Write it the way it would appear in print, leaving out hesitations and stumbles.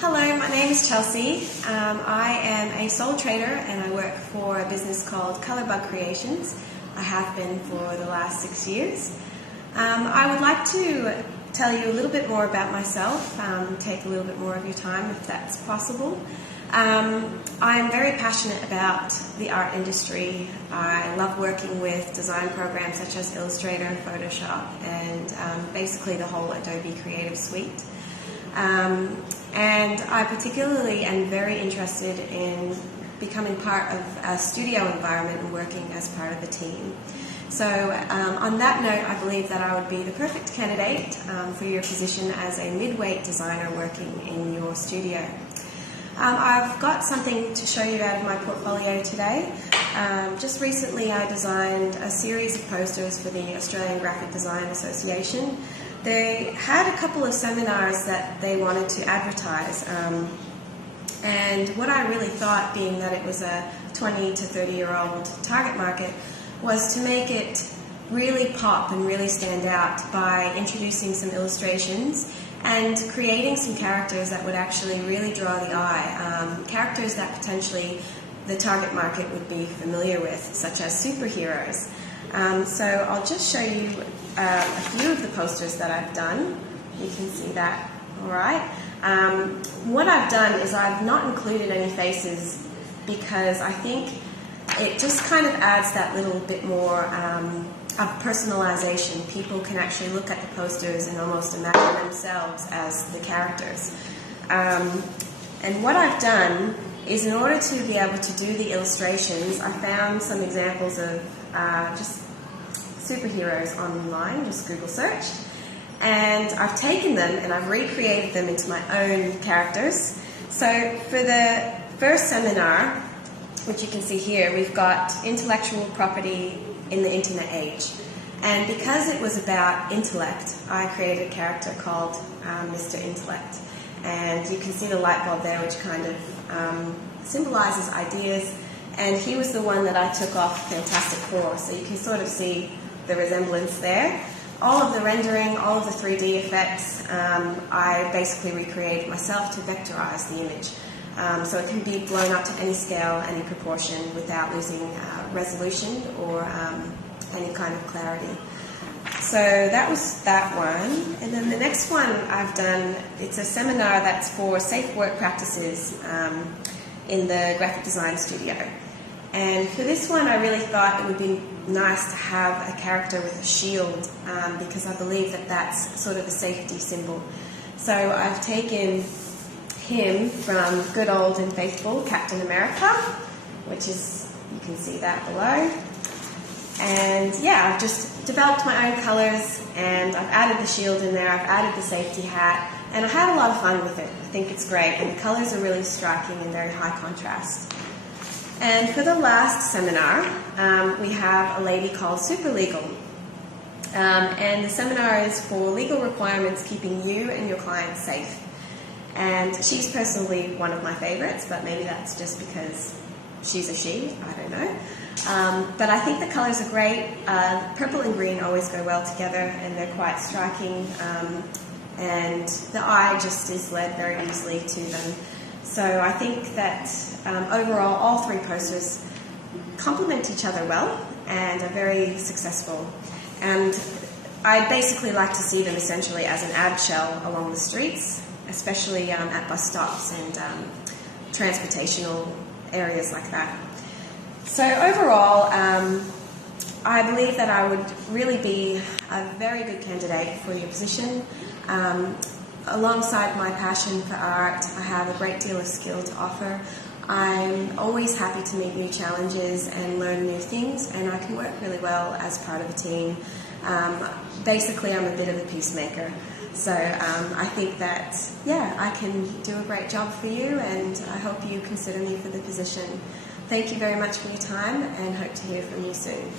Hello, my name is Chelsea. I am a sole trader and I work for a business called Colorbug Creations. I have been for the last 6 years. I would like to tell you a little bit more about myself, take a little bit more of your time if that's possible. I am very passionate about the art industry. I love working with design programs such as Illustrator, Photoshop, and basically the whole Adobe Creative Suite. And I particularly am very interested in becoming part of a studio environment and working as part of a team. So on that note, I believe that I would be the perfect candidate for your position as a mid-weight designer working in your studio. I've got something to show you out of my portfolio today. Just recently I designed a series of posters for the Australian Graphic Design Association. They had a couple of seminars that they wanted to advertise, and what I really thought, being that it was a 20 to 30-year-old target market, was to make it really pop and really stand out by introducing some illustrations and creating some characters that would actually really draw the eye, characters that potentially the target market would be familiar with, such as superheroes. So I'll just show you a few of the posters that I've done. You can see that, all right. What I've done is I've not included any faces because I think it just kind of adds that little bit more of personalization. People can actually look at the posters and almost imagine themselves as the characters. And what I've done is, in order to be able to do the illustrations, I found some examples of just superheroes online, just Google searched, and I've taken them and I've recreated them into my own characters. So for the first seminar, which you can see here, we've got intellectual property in the internet age. And because it was about intellect, I created a character called Mr. Intellect. And you can see the light bulb there, which kind of symbolizes ideas. And he was the one that I took off Fantastic Four, so you can sort of see the resemblance there. All of the rendering, all of the 3D effects, I basically recreated myself to vectorize the image. So it can be blown up to any scale, any proportion, without losing resolution or any kind of clarity. So that was that one. And then the next one I've done, it's a seminar that's for safe work practices in the graphic design studio. And for this one, I really thought it would be nice to have a character with a shield because I believe that that's sort of a safety symbol. So I've taken him from good old and faithful Captain America, which is, you can see that below. And yeah, I've just developed my own colors and I've added the shield in there, I've added the safety hat, and I had a lot of fun with it. I think it's great, and the colors are really striking and very high contrast. And for the last seminar, we have a lady called Super Legal. And the seminar is for legal requirements keeping you and your clients safe. And she's personally one of my favorites, but maybe that's just because she's a she, I don't know. But I think the colors are great. Purple and green always go well together, and they're quite striking. And the eye just is led very easily to them. So I think that overall, all three posters complement each other well and are very successful. And I basically like to see them essentially as an ad shell along the streets, especially at bus stops and transportational areas like that. So overall, I believe that I would really be a very good candidate for your position. Alongside my passion for art, I have a great deal of skill to offer. I'm always happy to meet new challenges and learn new things, and I can work really well as part of a team. Basically, I'm a bit of a peacemaker. So I think that, yeah, I can do a great job for you, and I hope you consider me for the position. Thank you very much for your time, and hope to hear from you soon.